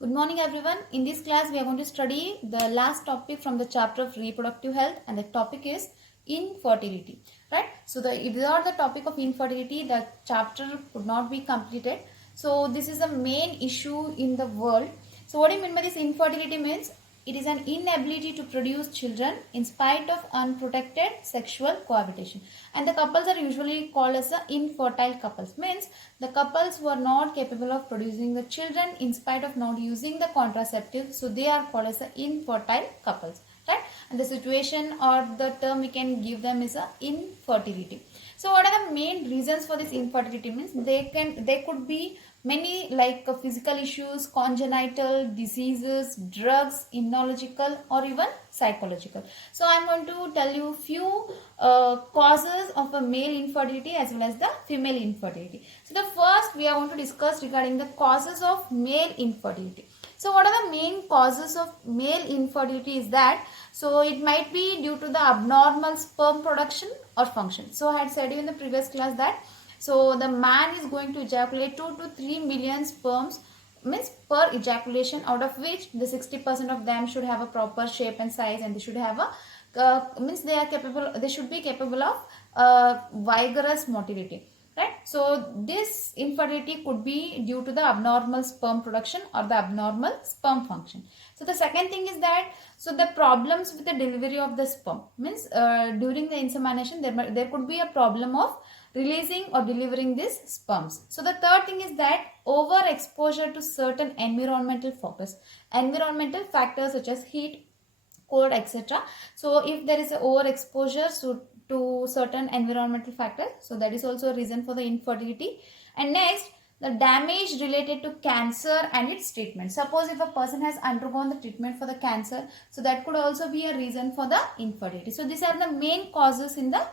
Good morning everyone. In this class we are going to study the last topic from the chapter of reproductive health, and the topic is infertility. Right? So without the topic of infertility the chapter could not be completed. So this is the main issue in the world. So what do you mean by this? Infertility means it is an inability to produce children in spite of unprotected sexual cohabitation, and the couples are usually called as the infertile couples. Means the couples who are not capable of producing the children in spite of not using the contraceptive, so they are called as the infertile couples, right? And the situation or the term we can give them is a infertility. So what are the main reasons for this infertility? Means they could be many, like physical issues, congenital diseases, drugs, immunological, or even psychological. So I'm going to tell you few causes of a male infertility as well as the female infertility. So the first we are going to discuss regarding the causes of male infertility. So what are the main causes of male infertility is that, so it might be due to the abnormal sperm production or function. So I had said in the previous class that, so the man is going to ejaculate 2 to 3 million sperms, means per ejaculation, out of which the 60% of them should have a proper shape and size, and they should have a means they should be capable of vigorous motility, right? So this infertility could be due to the abnormal sperm production or the abnormal sperm function. So the second thing is that, so the problems with the delivery of the sperm, means during the insemination there could be a problem of releasing or delivering these sperms. So the third thing is that overexposure to certain environmental factors such as heat, cold, etc. So if there is a overexposure to certain environmental factors, so that is also a reason for the infertility. And next, the damage related to cancer and its treatment. Suppose if a person has undergone the treatment for the cancer, so that could also be a reason for the infertility. So these are the main causes in the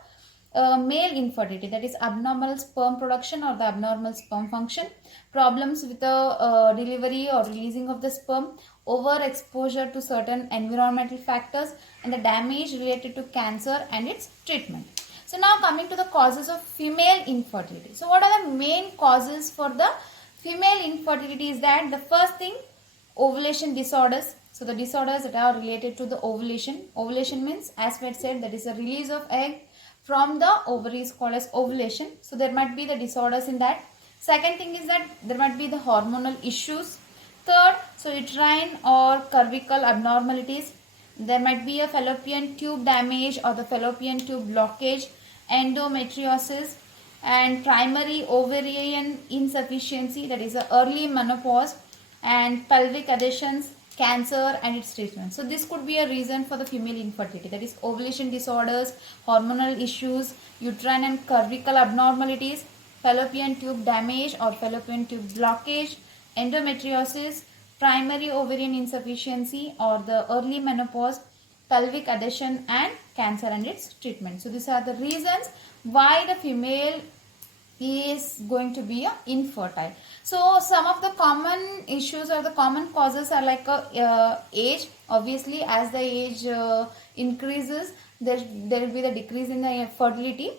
male infertility, that is abnormal sperm production or the abnormal sperm function, problems with the delivery or releasing of the sperm, overexposure to certain environmental factors, and the damage related to cancer and its treatment. So now coming to the causes of female infertility. So what are the main causes for the female infertility is that, the first thing, ovulation disorders. So the disorders that are related to the ovulation. Ovulation means, as we had said, that is a release of egg from the ovaries called as ovulation. So there might be the disorders in that. Second thing is that there might be the hormonal issues. Third, so uterine or cervical abnormalities. There might be a fallopian tube damage or the fallopian tube blockage, endometriosis, and primary ovarian insufficiency, that is a early menopause, and pelvic adhesions, cancer and its treatment. So this could be a reason for the female infertility, that is ovulation disorders, hormonal issues, uterine and cervical abnormalities, fallopian tube damage or fallopian tube blockage, endometriosis, primary ovarian insufficiency or the early menopause, pelvic adhesion and cancer and its treatment. So these are the reasons why the female is going to be infertile. So some of the common issues or the common causes are like age. Obviously, as the age increases, there will be the decrease in the fertility.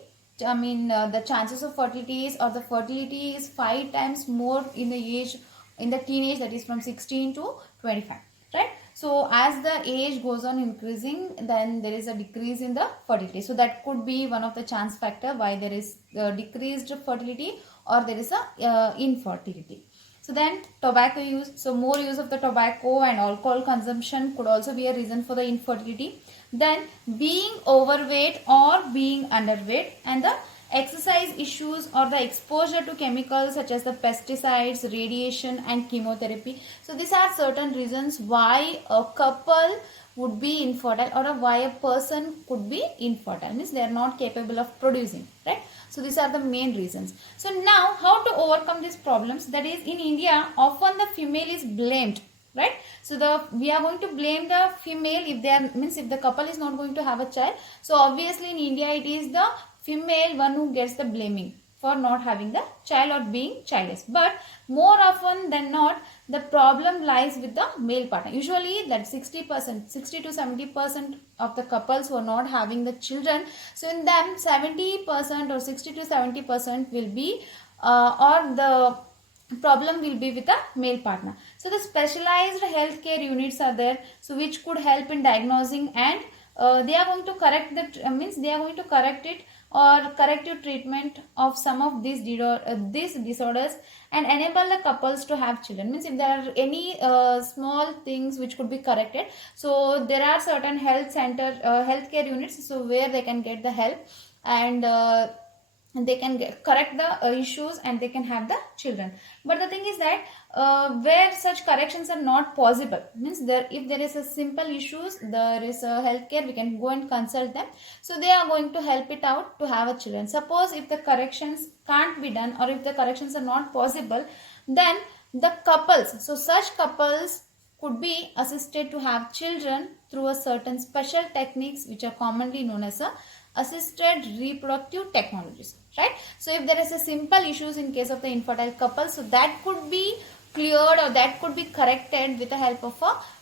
I mean, the chances of fertility is, or the fertility is 5 times more in the age, in the teenage, that is from 16 to 25, right? So as the age goes on increasing, then there is a decrease in the fertility. So that could be one of the chance factor why there is decreased fertility or there is a infertility. So then tobacco use. So more use of the tobacco and alcohol consumption could also be a reason for the infertility. Then being overweight or being underweight, and the exercise issues or the exposure to chemicals such as the pesticides, radiation and chemotherapy. So these are certain reasons why a couple would be infertile or why a person could be infertile, means they are not capable of producing, right? So these are the main reasons. So now how to overcome these problems? That is, in India often the female is blamed, right? So we are going to blame the female if they are, means if the couple is not going to have a child. So obviously in India it is the female one who gets the blaming for not having the child or being childless. But more often than not, the problem lies with the male partner. Usually that 60%, 60 to 70% of the couples who are not having the children, so in them 70% or 60 to 70% will be or the problem will be with the male partner. So the specialized healthcare units are there, so which could help in diagnosing, and they are going to correct that means they are going to correct it or corrective treatment of some of these disorders, and enable the couples to have children. Means if there are any small things which could be corrected, so there are certain healthcare units, so where they can get the help, and they can correct the issues, and they can have the children. But the thing is that where such corrections are not possible, means there, if there is a simple issues, there is a healthcare, we can go and consult them, so they are going to help it out to have a children. Suppose if the corrections can't be done, or if the corrections are not possible, then the couples, so such couples could be assisted to have children through a certain special techniques which are commonly known as a assisted reproductive technologies, right? So if there is a simple issues in case of the infertile couple, so that could be cleared, or that could be corrected with the help of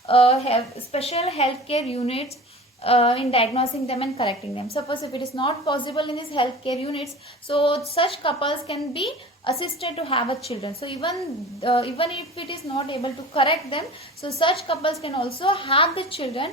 a special healthcare units in diagnosing them and correcting them. Suppose if it is not possible in these healthcare units, so such couples can be assisted to have a children. So even if it is not able to correct them, so such couples can also have the children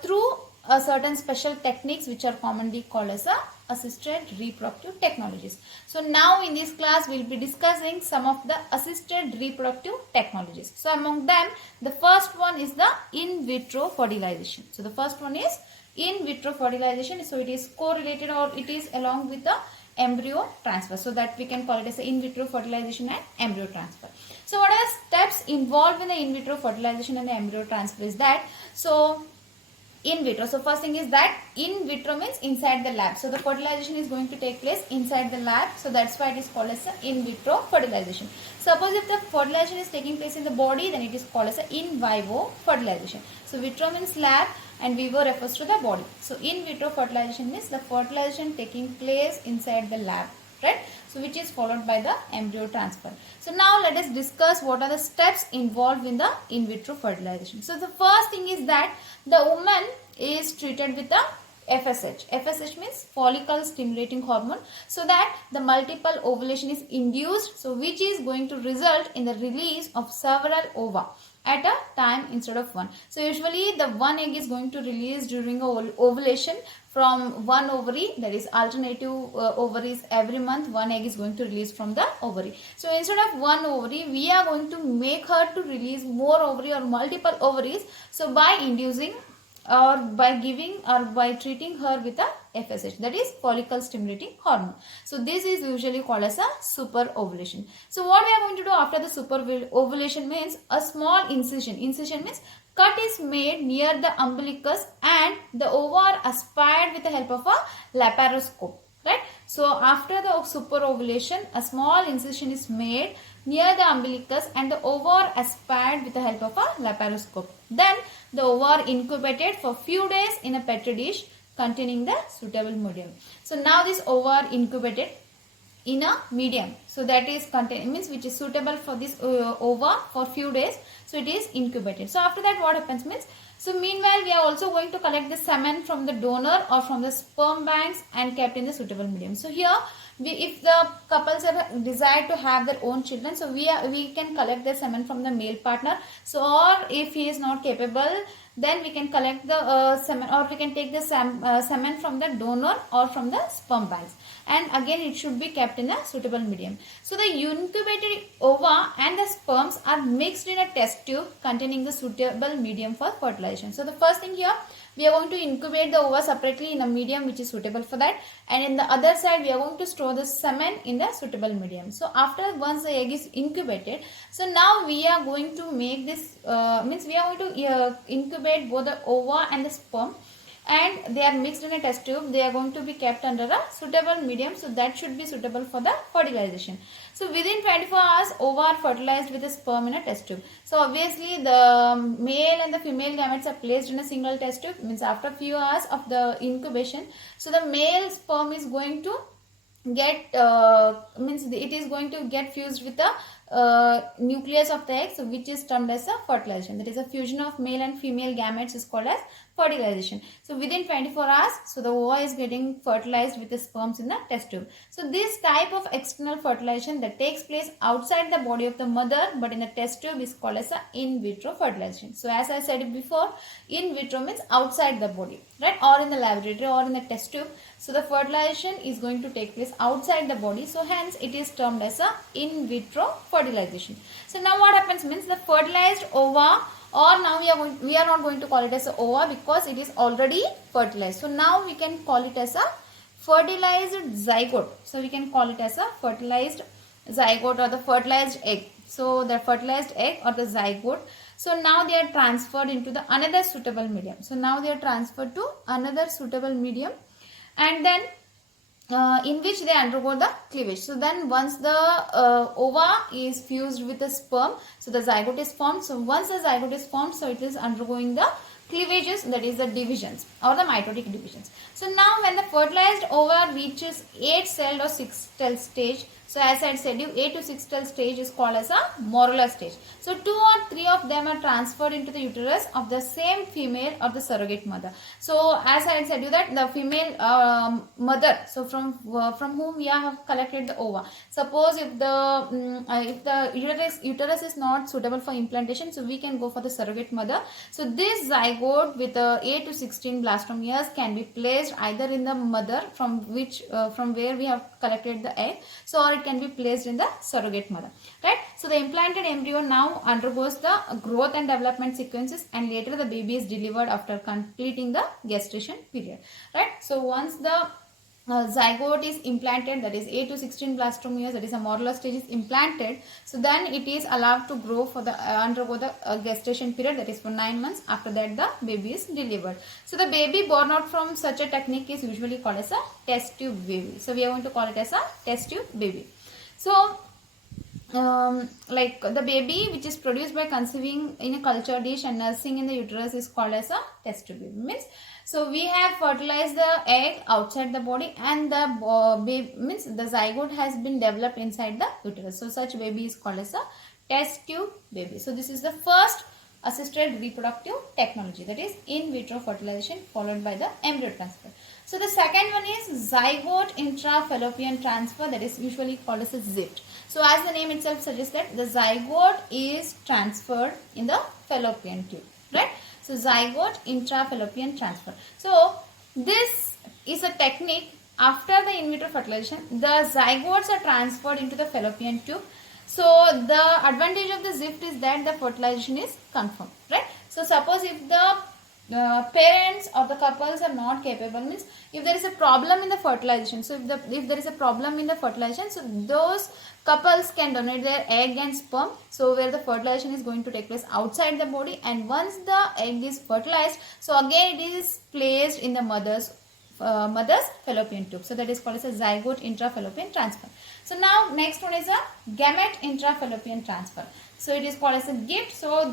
through certain special techniques which are commonly called as assisted reproductive technologies. So now in this class we will be discussing some of the assisted reproductive technologies. So among them, the first one is the in vitro fertilization. So the first one is in vitro fertilization. So it is correlated, or it is along with the embryo transfer, so that we can call it as in vitro fertilization and embryo transfer. So what are steps involved in the in vitro fertilization and the embryo transfer is that, so in vitro, so first thing is that in vitro means inside the lab, so the fertilization is going to take place inside the lab, so that's why it is called as a in vitro fertilization. Suppose if the fertilization is taking place in the body, then it is called as a in vivo fertilization. So vitro means lab and vivo refers to the body. So in vitro fertilization means the fertilization taking place inside the lab, right? So which is followed by the embryo transfer. So now let us discuss what are the steps involved in the in vitro fertilization. So the first thing is that the woman is treated with the FSH. FSH means follicle stimulating hormone, so that the multiple ovulation is induced, so which is going to result in the release of several ova at a time instead of one. So usually the one egg is going to release during ovulation from one ovary, that is alternative ovaries every month, one egg is going to release from the ovary. So instead of one ovary, we are going to make her to release more ovary or multiple ovaries, so by inducing or by giving or by treating her with a FSH, that is follicle stimulating hormone. So this is usually called as a super ovulation. So what we are going to do after the super ovulation means a small incision. Incision means cut is made near the umbilicus, and the ova are aspired with the help of a laparoscope, right? So after the super ovulation, a small incision is made near the umbilicus, and the ova are aspired with the help of a laparoscope. Then the ova are incubated for few days in a petri dish containing the suitable medium. So now this ova are incubated in a medium, so that is means which is suitable for this ova for few days, so it is incubated. So after that what happens means, so meanwhile we are also going to collect the semen from the donor or from the sperm banks and kept in the suitable medium. So here if the couples have desired to have their own children, so we can collect the semen from the male partner. So or if he is not capable, then we can collect the semen, or we can take the semen from the donor or from the sperm banks, and again it should be kept in a suitable medium. So the incubated ova and the sperms are mixed in a test tube containing the suitable medium for fertilization. So the first thing here, we are going to incubate the ova separately in a medium which is suitable for that, and in the other side we are going to store the semen in the suitable medium. So after once the egg is incubated, so now we are going to make this means we are going to incubate both the ova and the sperm, and they are mixed in a test tube. They are going to be kept under a suitable medium, so that should be suitable for the fertilization. So within 24 hours, ova are fertilized with the sperm in a test tube. So obviously the male and the female gametes are placed in a single test tube, means after few hours of the incubation, so the male sperm is going to get means it is going to get fused with the nucleus of the egg, so which is termed as a fertilization. That is a fusion of male and female gametes is called as fertilization. So within 24 hours, so the ova is getting fertilized with the sperms in the test tube. So this type of external fertilization that takes place outside the body of the mother but in the test tube is called as a in vitro fertilization. So as I said before, in vitro means outside the body, right, or in the laboratory or in the test tube. So the fertilization is going to take place outside the body, so hence it is termed as a in vitro fertilization. So now what happens means the fertilized ova, or now we are not going to call it as a ova because it is already fertilized. So now we can call it as a fertilized zygote. So we can call it as a fertilized zygote or the fertilized egg. So the fertilized egg or the zygote. So now they are transferred into the another suitable medium. So now they are transferred to another suitable medium, and then in which they undergo the cleavage. So then once the ova is fused with the sperm, so the zygote is formed. So once the zygote is formed, so it is undergoing the cleavages, that is the divisions or the mitotic divisions. So now when the fertilized ova reaches 8-celled or 6-celled stage, so as I said you, 8 to 6-cell stage is called as a morula stage. So 2 or 3 of them are transferred into the uterus of the same female or the surrogate mother. So as I said you that the female mother, so from whom we have collected the ova. Suppose if the uterus is not suitable for implantation, so we can go for the surrogate mother. So this zygote with 8 to 16 blastomeres can be placed either in the mother from where we have collected the egg, so or it can be placed in the surrogate mother, right? So the implanted embryo now undergoes the growth and development sequences, and later the baby is delivered after completing the gestation period, right? So once the zygote is implanted, that is 8 to 16 blastomeres, that is a morula stage is implanted, so then it is allowed to grow for the undergo the gestation period, that is for 9 months. After that the baby is delivered. So the baby born out from such a technique is usually called as a test tube baby. So we are going to call it as a test tube baby. So like the baby which is produced by conceiving in a culture dish and nursing in the uterus is called as a test tube baby. Means so we have fertilized the egg outside the body, and the baby means the zygote has been developed inside the uterus. So such baby is called as a test tube baby. So this is the first assisted reproductive technology, that is in vitro fertilization, followed by the embryo transfer. So the second one is zygote intrafallopian transfer, that is usually called as a ZIFT. So as the name itself suggests that the zygote is transferred in the fallopian tube, right? So zygote intrafallopian transfer. So this is a technique after the in vitro fertilization. The zygotes are transferred into the fallopian tube. So the advantage of the ZIFT is that the fertilization is confirmed, right? So suppose if the parents or the couples are not capable, means if there is a problem in the fertilization, so if there is a problem in the fertilization, so those couples can donate their egg and sperm, so where the fertilization is going to take place outside the body, and once the egg is fertilized, so again it is placed in the mother's fallopian tube. So that is called as a zygote intrafallopian transfer. So now next one is a gamete intrafallopian transfer. So it is called as a GIFT. So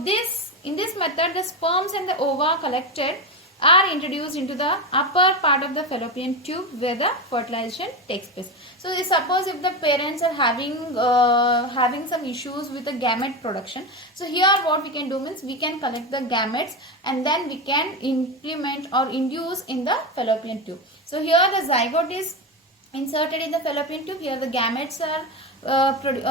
in this method, the sperms and the ova collected are introduced into the upper part of the fallopian tube where the fertilization takes place. So suppose if the parents are having some issues with the gamete production, so here what we can do means we can collect the gametes and then we can implement or induce in the fallopian tube. So here the zygote is inserted in the fallopian tube, here the gametes are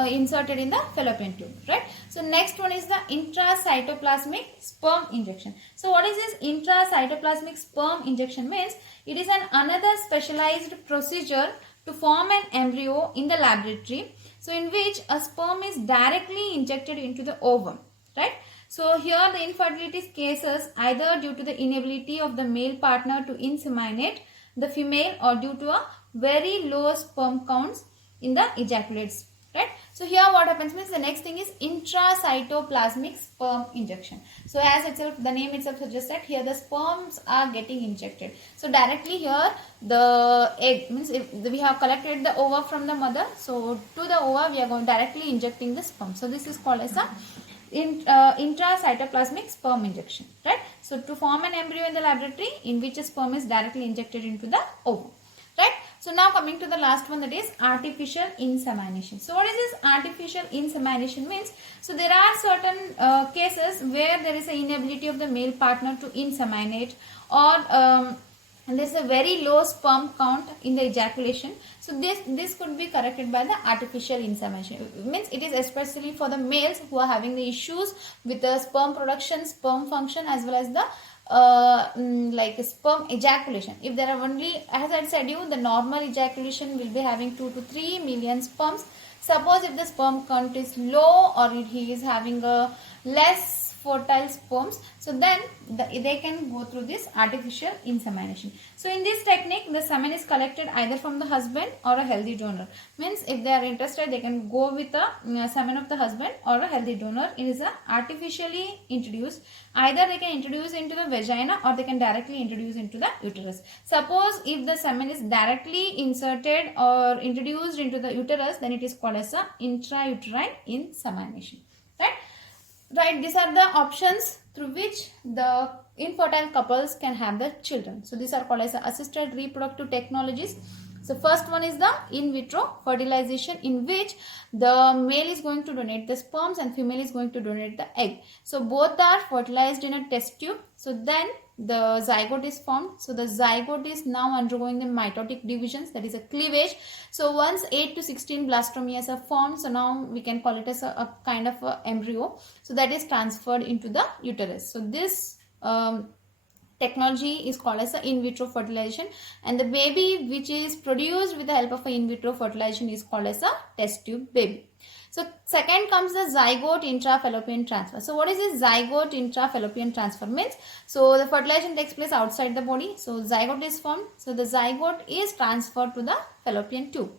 inserted in the fallopian tube, right? So next one is the intracytoplasmic sperm injection. So what is this intracytoplasmic sperm injection? Means it is another specialized procedure to form an embryo in the laboratory, so in which a sperm is directly injected into the ovum, right? So here the infertility cases either due to the inability of the male partner to inseminate the female or due to a very low sperm counts in the ejaculates, right? So here what happens means the next thing is intracytoplasmic sperm injection. So as itself, the name itself suggests that here the sperms are getting injected. So directly here the egg means if we have collected the ova from the mother, so to the ova we are going directly injecting the sperm. So this is called as a intracytoplasmic sperm injection, right? So to form an embryo in the laboratory in which a sperm is directly injected into the ovum, right? So now coming to the last one, that is artificial insemination. So what is this artificial insemination means? So there are certain cases where there is an inability of the male partner to inseminate, or and there's a very low sperm count in the ejaculation. So this could be corrected by the artificial insemination. It means it is especially for the males who are having the issues with the sperm production, sperm function, as well as the like sperm ejaculation. If there are only, as I said you, the normal ejaculation will be having 2 to 3 million sperms. Suppose if the sperm count is low, or he is having a less fertile sperms, so then they can go through this artificial insemination. So in this technique, the semen is collected either from the husband or a healthy donor. Means if they are interested, they can go with the semen of the husband or a healthy donor. It is artificially introduced. Either they can introduce into the vagina, or they can directly introduce into the uterus. Suppose if the semen is directly inserted or introduced into the uterus, then it is called as a intrauterine insemination. Right, these are the options through which the infertile couples can have the children. So these are called as assisted reproductive technologies. So first one is the in vitro fertilization, in which the male is going to donate the sperms and female is going to donate the egg. So both are fertilized in a test tube. So then the zygote is formed. So the zygote is now undergoing the mitotic divisions, that is a cleavage. So once 8 to 16 blastomeres are formed, so now we can call it as a kind of a embryo. So that is transferred into the uterus. So this technology is called as a in vitro fertilization, and the baby which is produced with the help of a in vitro fertilization is called as a test tube baby. So second comes the zygote intrafallopian transfer. So what is this zygote intrafallopian transfer means? So the fertilization takes place outside the body. So zygote is formed. So the zygote is transferred to the fallopian tube.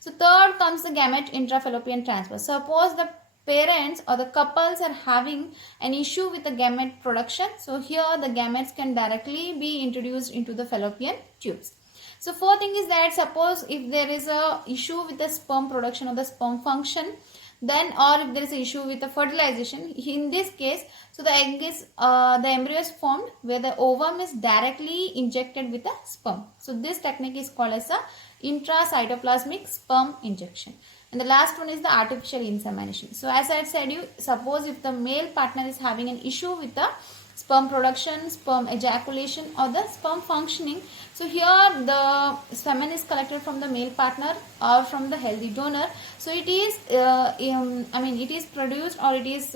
So third comes the gamete intrafallopian transfer. Suppose the parents or the couples are having an issue with the gamete production. So here the gametes can directly be introduced into the fallopian tubes. So fourth thing is that suppose if there is a issue with the sperm production or the sperm function, then, or if there is an issue with the fertilization, in this case, so the egg is, the embryo is formed where the ovum is directly injected with the sperm. So this technique is called as a intracytoplasmic sperm injection. And the last one is the artificial insemination. So as I said you, suppose if the male partner is having an issue with the sperm production, sperm ejaculation, or the sperm functioning, so here the semen is collected from the male partner or from the healthy donor. So it is it is produced, or it is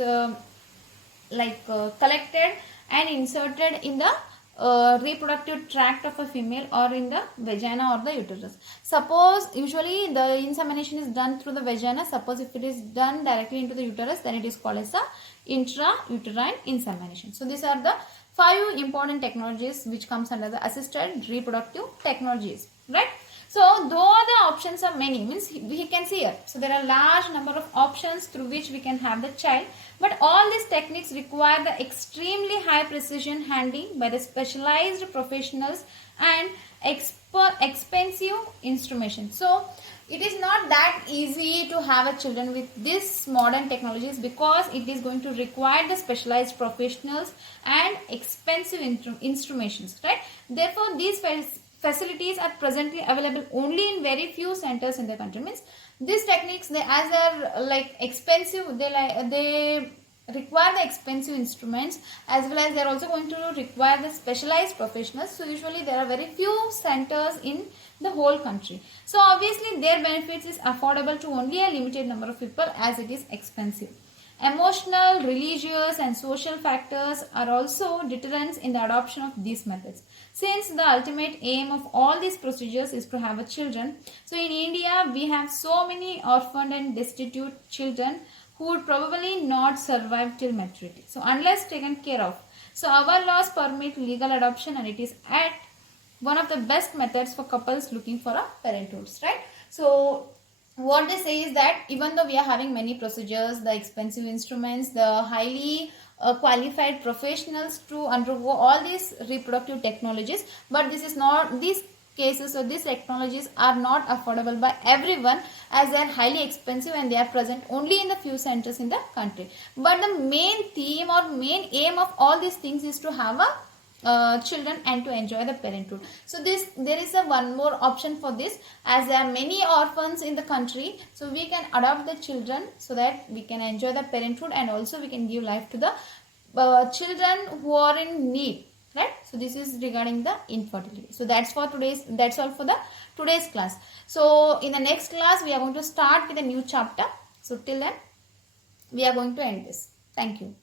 collected and inserted in the reproductive tract of a female, or in the vagina or the uterus. Suppose usually the insemination is done through the vagina. Suppose if it is done directly into the uterus, then it is called as a intrauterine insemination. So these are the 5 important technologies which comes under the assisted reproductive technologies, right? So though the options are many, means we can see here, so there are large number of options through which we can have the child, but all these techniques require the extremely high precision handling by the specialized professionals and expensive instrumentation. So it is not that easy to have a children with this modern technologies, because it is going to require the specialized professionals and expensive instrumentations, right? Therefore these facilities are presently available only in very few centers in the country. Means these techniques, they as are like expensive, they require the expensive instruments, as well as they are also going to require the specialized professionals. So usually there are very few centers in the whole country. So obviously their benefits is affordable to only a limited number of people, as it is expensive. Emotional, religious and social factors are also deterrents in the adoption of these methods. Since the ultimate aim of all these procedures is to have a children, so in India we have so many orphaned and destitute children who would probably not survive till maturity, so unless taken care of. So our laws permit legal adoption, and it is at one of the best methods for couples looking for a parenthood, right? So what they say is that even though we are having many procedures, the expensive instruments, the highly qualified professionals to undergo all these reproductive technologies, but this is not, these cases or these technologies are not affordable by everyone, as they are highly expensive and they are present only in the few centers in the country. But the main theme or main aim of all these things is to have a children and to enjoy the parenthood. So there is a one more option for this, as there are many orphans in the country, so we can adopt the children so that we can enjoy the parenthood, and also we can give life to the children who are in need, right? So this is regarding the infertility. So that's all for the today's class. So in the next class we are going to start with a new chapter. So till then we are going to end this. Thank you.